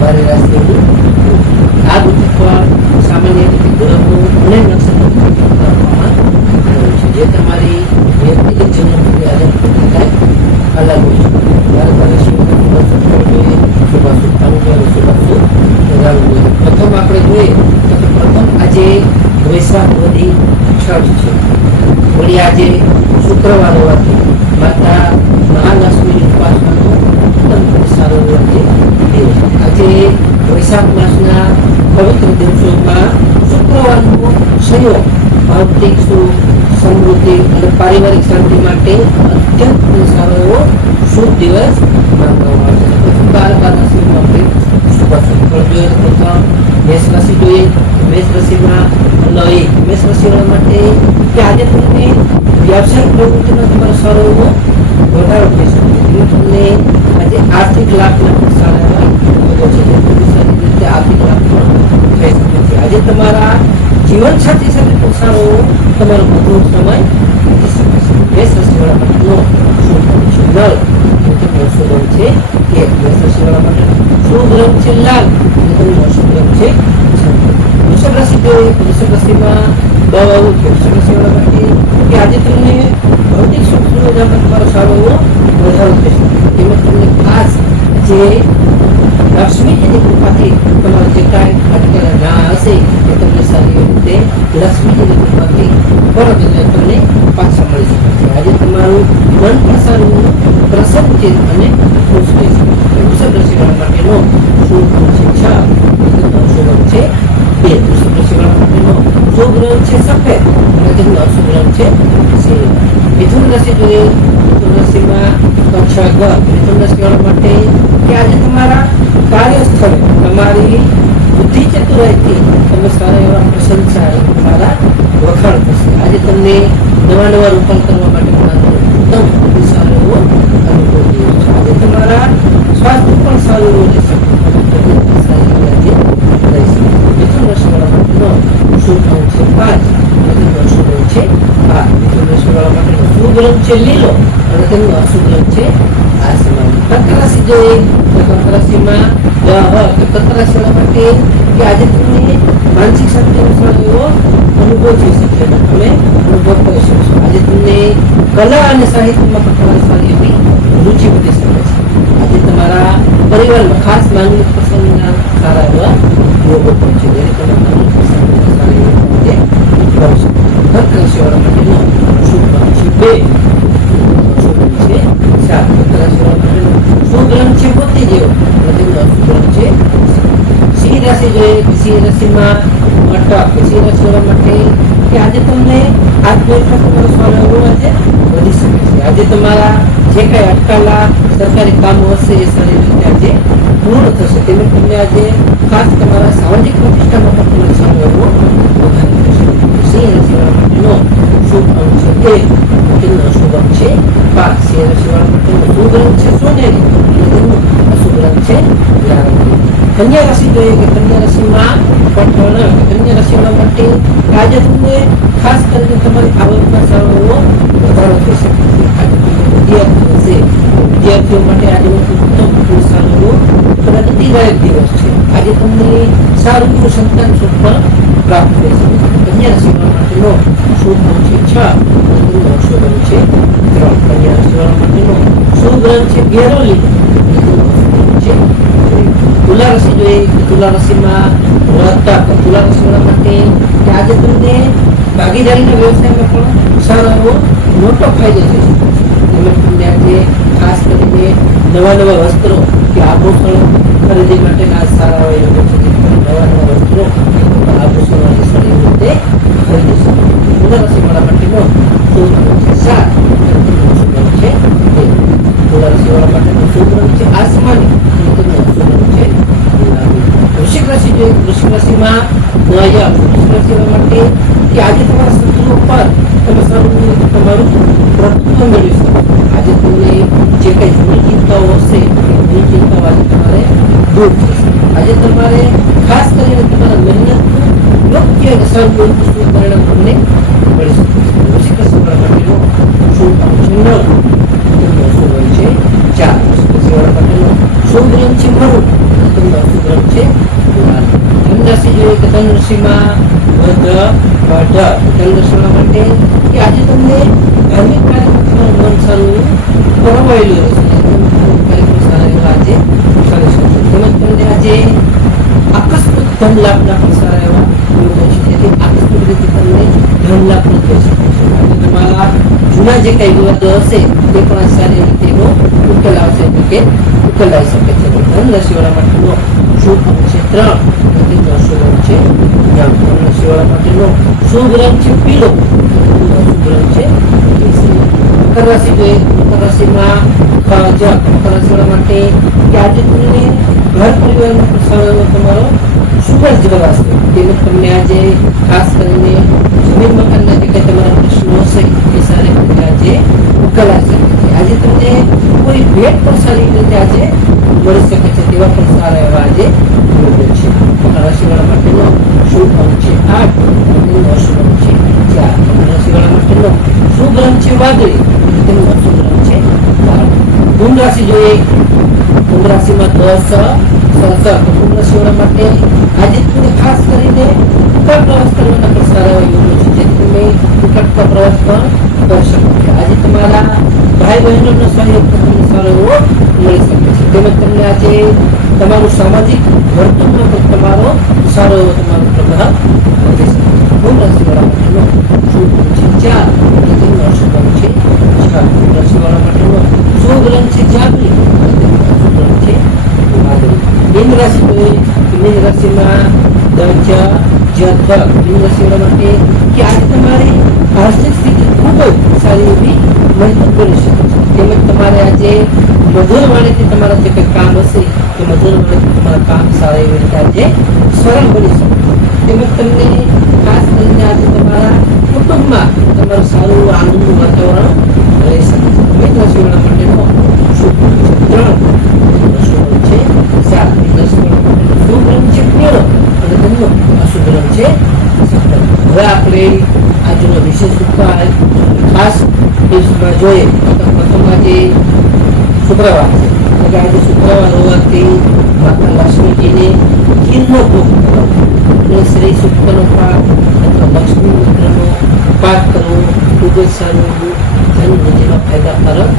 બારે રાશિ આ બુદ્ધિ પર સામાન્ય રીતે ગ્રહો અને નક્ષત્રો કરવામાં આવ્યું છે, જે તમારી વ્યક્તિગત જીવન પ્રત્યે આધાર પૂરી થાય અલગ હોય છે. ત્યારે તારે શુભાશુભ જોઈએ, શુભાશુભ થવું જોઈએ, શુભાશુભ લગાવવું જોઈએ. પ્રથમ આપણે જોઈએ તો પ્રથમ આજે વૈશાખ વધી છઠ છે. વળી આજે શુક્રવાર હોવાથી માતા મહાલક્ષ્મીની ઉપાસનાનો ઉત્તમ સારો દિવસ. આજે વૈશાખ માસના પવિત્ર દિવસોમાં શુક્રવારનો સંયોગ ભૌતિક સુખ, સમૃદ્ધિ અને પારિવારિક શાંતિ માટે અત્યંત સારો એવો શુભ દિવસ માનવામાં આવે છે. પ્રથમ 12 રાશિમાં આપણે શુભાશુભ ફળ જોઈએ તો પ્રથમ મેષ રાશિ જોઈએ. મેષ રાશિમાં મેષ રાશિવાળા માટે કે આજે તમને વ્યવસાયિક પ્રવૃત્તિમાં તમારો સારો એવો વધારો થઈ શકે. તમને આજે આર્થિક લાભના પણ સારા એવા છે, સારી રીતે આર્થિક લાભ પણ થઈ શકે છે. આજે તમારા જીવનસાથી સાથે પણ સારો તમારો મધુર સમય વીતી શકે છે. મેષ રાશિવાળા માટેનો શુભ છે નળ, શુભ રંગ છે કે મેષ રાશિવાળા માટે શુભ રંગ છે લાલ, શુભ રંગ છે વૃષભ રાશિ જોઈએ. વૃષભ રાશિમાં વૃષભ રાશિવાળા માટે કે આજે તમને ભૌતિક સુખ સુવિધામાં તમારો સારો એવો વધારો થશે. એમાં તમને ખાસ જે લક્ષ્મીજીની કૃપાથી તમારે જે કાંઈ અટકેલા ના હશે એ તમને સારી રીતે લક્ષ્મીજીની કૃપાથી પરત તમને પાછા મળી શકે છે. આજે તમારું મન પણ સારું પ્રસન્નચિત અને ખુશ થઈ શકે છે. વૃષભ રાશિવાળા માટેનો શુભ રંગ છે 6, શુભ રંગ છે 2. વૃષભ રાશિવાળા માટેનો શુભ રંગ છે સફેદ અને તેમનો અશુભ રંગ છે સિંહ. મિથુન રાશિ જોઈએ. મિથુન રાશિમાં મિથુન રાશિવાળા માટે કે આજે તમારા કાર્યસ્થળે તમારી બુદ્ધિ ચતુરાઈથી તમે સારા એવા પ્રશંસા તમારા વખાણ થશે. આજે તમને નવા રોકાણ કરવા માટે ઉત્તમ સારો એવો અનુભવ થયો છે. આજે તમારા સ્વાસ્થ્ય પણ સારું એવું રહેશે. મિથુન રાશિવાળા માટેનો શુભ રંગ છે 5 અને તેમનો અશુભ રંગ છે 8. મિથુન રાશિવાળા માટેનો શુભ રંગ છે લીલો અને તેમનો અશુભ રંગ છે આસમાની. કર્ક રાશિ જોઈએ તો કર્ક રાશિમાં કર્ક રાશિવાળા માટે કે આજે તમને માનસિક શાંતિનો સારો એવો અનુભવ થઈ શકે, તમે અનુભવ કરી શકશો. આજે તમને કલા અને સાહિત્યમાં પણ તમારી સારી એવી રુચિ વધી શકે છે. આજે તમારા પરિવારમાં ખાસ માંગલિક પ્રસંગના સારા એવા યોગો પણ છે, જેને તમે માંગલિક પ્રસંગના સારા એવા રીતે કરી શકો. કર્ક રાશિવાળા માટેનો શુભ રંગ છે 2, શુભ રંગ છે 7. કર્ક રાશિવાળા માટેનો શુભ રંગ છે મોતી જેવો અને તેમનો અશુભ રંગ છે સિંહ રાશિ જોઈએ. સિંહ રાશિમાં સિંહ રાશિવાળા માટે કે આજે તમને આત્મવિશ્વાસ તમારો સારો એવો આજે વધી શકે છે. આજે તમારા જે કાંઈ અટકાયેલા સરકારી કામો હશે એ સારી રીતે આજે પૂર્ણ થશે. તેને તમને આજે ખાસ તમારા સામાજિક પ્રતિષ્ઠામાં પણ તમને સારો એવો વધારો થશે. સિંહ રાશિવાળા માટેનો શુભ અંક છે 1, તેમનો અશુભ અંક છે 5. સિંહ રાશિવાળા માટેનો શુભ રંગ છે સોનેરી અને તેમનો અશુભ રંગ છે નારંગી. કન્યા રાશિ જોઈએ કે કન્યા રાશિમાં કન્યા રાશિવાળા માટે આજે તમને ખાસ કરીને તમારી આવકમાં સારો એવો વધારો થઈ શકે છે. આજે તમને વિદ્યાર્થીઓ છે, વિદ્યાર્થીઓ માટે આજે ઉત્તમ સારો એવો પ્રગતિદાયક દિવસ છે. આજે તમને સારું એવું સંતાન સુખ પણ પ્રાપ્ત થઈ શકે છે. કન્યા રાશિવાળા માટેનો શુભ રંગ છે 6 અને તેમનો અશુભ રંગ છે 3. કન્યા રાશિવાળા માટેનો શુભ રંગ છે ઘેરો લીલો અને તેમનો અશુભ રંગ છે. તુલા રાશિ જોઈએ. તુલા રાશિમાં તુલા રાશિવાળા માટે કે આજે તમને ભાગીદારીના વ્યવસાયમાં પણ સારો એવો મોટો ફાયદો થઈ શકે છે. એમાં તમને આજે ખાસ કરીને નવા વસ્ત્રો કે આભૂષણો ખરીદી માટેના સારા હોય લોકો છે. નવા વસ્ત્રો આભૂષણો આજે સારી રીતે ખરીદી શકે. તુલા રાશિવાળા માટેનો શુભ રંગ છે 7 અને શુભ રંગ છે 2. તુલા રાશિવાળા માટેનો શુભ રંગ છે આસમાની અને તેમનો અશુભ રંગ છે ગુલાબી. વૃશ્ચિક રાશિ જોઈએ. વૃશ્ચિક રાશિમાં વૃશ્ચિક રાશિવાળા માટે કે આજે તમારા શત્રુઓ પર તમે સારું તમારું પ્રભુત્વ મેળવી શકો. આજે તમને જે કંઈ જૂની ચિંતાઓ હશે એ જૂની ચિંતાઓ આજે તમારે દૂર થશે. આજે તમારે ખાસ કરીને તમારા મહેનતનું યોગ્ય અને સારું પરિણામ તમને મળી શકે છે. વૃશ્ચિક રાશિવાળા માટેનો શુભ અંક છે 9, તેમનો શુભ રંગ છે 4. વૃશ્ચિક રાશિવાળા માટેનો શુભ રંગ છે મરૂન અને તેમનો અશુભ રંગ છે લાલ. ધન રાશિ જોઈએ કે ધન રાશિમાં વધ વઢ. ધન રાશિ માટે કે આજે તમને ધાર્મિક કાર્યક્રમમાં મન સારું પ્રવાયેલું રહેશે. કાર્યક્રમ સારા એવા આજે કરી શકશો. તેમજ તમને આજે આકસ્મિક ધન લાભના પણ સારા એવા યોગો છે. તેથી આકસ્મિક રીતે તમને ધન લાભ પણ થઈ શકે છે. અને તમારા જૂના જે કઈ વિવાદો હશે તે પણ સારી રીતે એનો ઉકેલ આવશે, એટલે કે ઉકેલાઈ શકે છે. ધન રાશિવાળા માટેનો શુભ અંક છે 3 અને તેનો અશુભ રંગ છે યમ. ધન રાશિવાળા માટેનો શુભ રંગ છે પીળો, અશુભ રંગ છે કેસરી. મકર રાશિ જોઈએ, મકર રાશિમાં મકર રાશિવાળા માટે કે આજે તમને ઘર પરિવારમાં પણ તમારો શુભ જ જવાશે. તેમજ તમને આજે ખાસ કરીને જમીન મકાનના જે કંઈ તમારા પ્રશ્નો હશે એ સારી રીતે આજે ઉકેલાઈ શકે છે. આજે તમને કોઈ ભેટ પણ સારી રીતે આજે મળી શકે છે. તેવા પણ સારા એવા આજે યોગ છે. મકર રાશિવાળા માટેનો શુભ અંક છે 8 અને તેનો અશુભ રંગ છે 4. મકર રાશિવાળા માટેનો શુભ રંગ છે વાદળી અને તેનો અશુભ રંગ છે લાલ. કુંભ રાશિ જોઈએ, કુંભ રાશિમાં 10 કુંભ રાશિવાળા માટે આજે તમને ખાસ કરીને ટૂંકા પ્રવાસ કરવાના પણ સારા એવા યોગો છે. જેથી તમે ટૂંકા પ્રવાસ પણ કરી શકો છો. આજે તમારા ભાઈ બહેનોનો સહયોગ તમને સારો એવો મળી શકે છે. તેમજ તમને આજે તમારું સામાજિક વર્તનમાં પણ તમારો સારો એવો તમારો પ્રભાવ વધી શકે છે. કુંભ રાશિવાળા માટેનો શુભ રંગ છે 4 અને તેનો અશુભ રંગ છે 6. કુંભ રાશિવાળા માટેનો શુભ રંગ છે જાંબલી અને તેનો અશુભ રંગ છે વાદળી. મીન રાશિ જોઈએ, મીન રાશિમાં દજ જથ. મીન રાશિવાળા માટે કે આજે તમારી આર્થિક સ્થિતિ ખૂબ જ સારી એવી મજબૂત બની શકે છે. તેમજ તમારે આજે મધુર વાણીથી તમારા જે કંઈ કામ હશે તે મધુર વાણીથી તમારા કામ સારા એવી રીતે આજે સરળ બની શકે છે. તેમજ તમને ખાસ કરીને આજે તમારા કુટુંબમાં તમારું સારું આનંદનું વાતાવરણ રહી શકે છે. મીન રાશિવાળા માટેનો શુભ રંગ છે 3 અને શુભ રંગ છે 7. મીન રાશિવાળા માટેનો શુભ રંગ છે પીળો અને તેમનો અશુભ રંગ છે સફેદ. હવે આપણે આજનો વિશેષ ઉપાય ખાસ દિવસમાં જોઈએ તો પ્રથમ આજે શુક્રવાર છે. એટલે આજે શુક્રવાર હોવાથી માતા લક્ષ્મીજીને ખીરનો ભોગ કરવો અને શ્રી સૂક્તનો પાઠ અથવા લક્ષ્મી મંત્રનો પાઠ કરવો ખૂબ જ સારું ધન વૃદ્ધિમાં ફાયદાકારક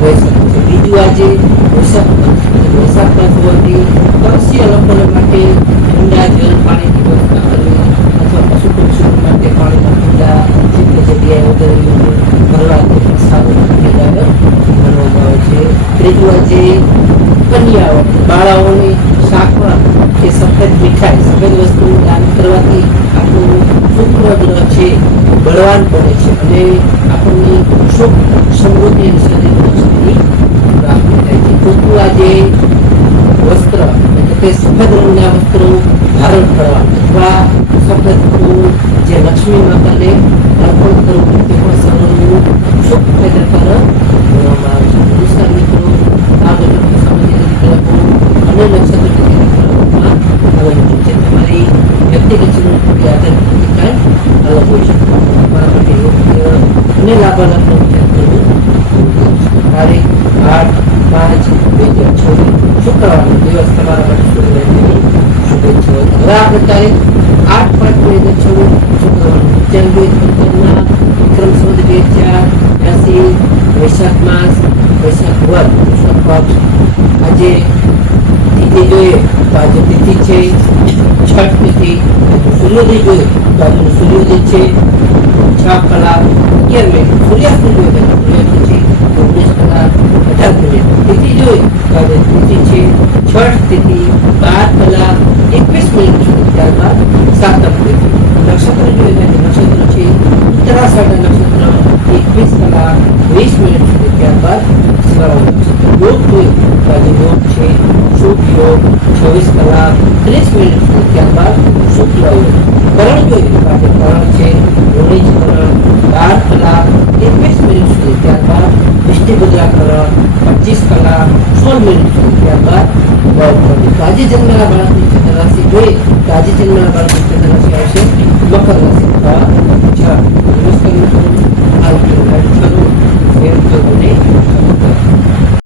રહી શકે છે. બીજું આજે વૈશાખ પંચ છે. વૈશાખ પંચ હોવાથી પરસીય લોકોને માટે ઠંડા જલ પાણીની વ્યવસ્થા કરવી અથવા પશુ પક્ષીઓ માટે પાણીના ઠંડા જગ્યાએ વગેરે ભરવાથી પણ સારું ફાયદાકારક માનવામાં આવે છે. ત્રીજું આજે કન્યાઓ બાળાઓની શાકમાં કે સફેદ મીઠાઈ સફેદ વસ્તુ દાન કરવાથી આપણું શુક્ર ગ્રહ છે બળવાન બને છે અને આપણને સુખ સમૃદ્ધિ અને શરીર લક્ષ્મીની પ્રાપ્તિ થાય છે. ચોથું આજે વસ્ત્ર એટલે કે સફેદ રંગના વસ્ત્રો ધારણ કરવા અથવા સફેદ ફૂલ જે લક્ષ્મી માતાને અર્પણ કરવું તે પણ સારું શુભ ફાયદાકારક ગણવામાં આવે છે. નમસ્કાર મિત્રો, આ બધું સામાન્ય રીતે લખો અને નક્ષત્ર કરવામાં આવેલું છે. તમારી વ્યક્તિગત જીવન આધારિત પ્રતિકાર અલગ હોઈ શકે. તમારા માટે યોગ્ય અને લાભાલાભનો વિચાર કરવો. તારીખ 8/5/2024 શુક્રવારનો દિવસ તમારા માટે શુભ રહેવાની શુભેચ્છાઓ. હવે આપણે તારીખ 8/5/2024 શુક્રવારનો વિચાર જોઈએ. વિક્રમ સંવત 2082 વૈશાખ માસ વૈશાખ વદ વૈશાખ પક્ષ. આજે તિથિ જોઈએ તો આજે તિથિ છે છઠ તિથિ. સૂર્યોદય જોઈએ તો આજનો સૂર્યોદય છે 6:11 સૂર્યાસ્ત જોઈએ તો સૂર્યાસ્ત છે 19:18. તિથિ જોઈએ તો આજે તિથિ છે છઠ તિથિ 12:21 સુધી. ત્યારબાદ સાતમ તિથિ. નક્ષત્ર જોઈએ તો નક્ષત્ર છે ઉત્તરાષાઢ નક્ષત્ર 21:20 સુધી. ત્યારબાદ શ્રવણ નક્ષત્ર. યોગ જોઈએ તો આજે યોગ છે શુભ યોગ 26:30 સુધી. ત્યારબાદ શુક્લ યોગ. કરણ જોઈએ તો આજે કરણ છે વણિજ કરણ 12:21 સુધી. ત્યારબાદ વિષ્ણુભદ્રા કરણ 25:16 સુધી. ત્યારબાદ ગૌકરણ. તો આજે જન્મેલા બાળકની ચંદ્ર રાશિ જોઈએ તો આજે જન્મેલા બાળકની ચંદ્ર રાશિ આવશે મકર રાશિ અથવા નમસ્કાર મિત્રો, આ વિડીયો લાઈક કરો, શેર કરો અને